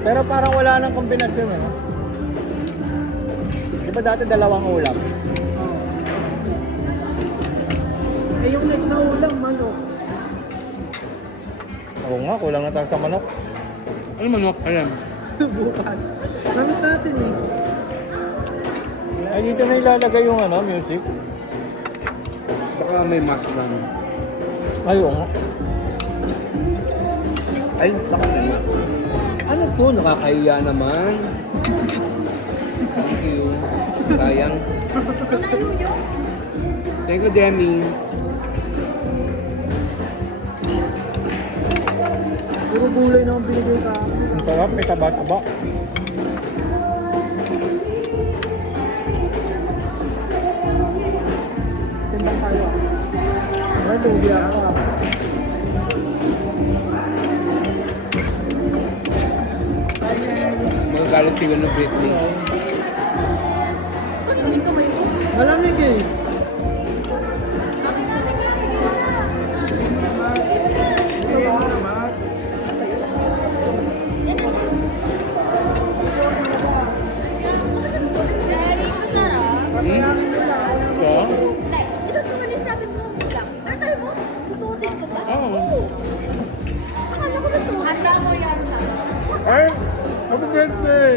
Pero parang wala nang kombinasyon eh. No? Di ba dati dalawang ulam? Eh yung next na ulam, manok. Oo nga, kulang na tayo sa manok. Ano manok? Alam. Bukas. Namiss natin eh. Ay, dito na ilalagay yung ano, music. Baka may mask lang. Ay, oo nga. Ay, baka may mask. Ano to? Nakakahiya naman. Thank you. Sayang. Thank you, Demi. Puro gulay na ang binigay sa akin. Ang sarap, may taba-taba. Timbang tayo. Ay, lugi ako. Magagalit sila ng Britney. Malamig eh. Very masarap. Masayangin mo lang. Oo? Nay, isa sa mga sabi mo lang. Pero sabi mo, susuotin ko ba? Oo. Akala ko susuotin. Handa mo yan. Ay! Happy birthday!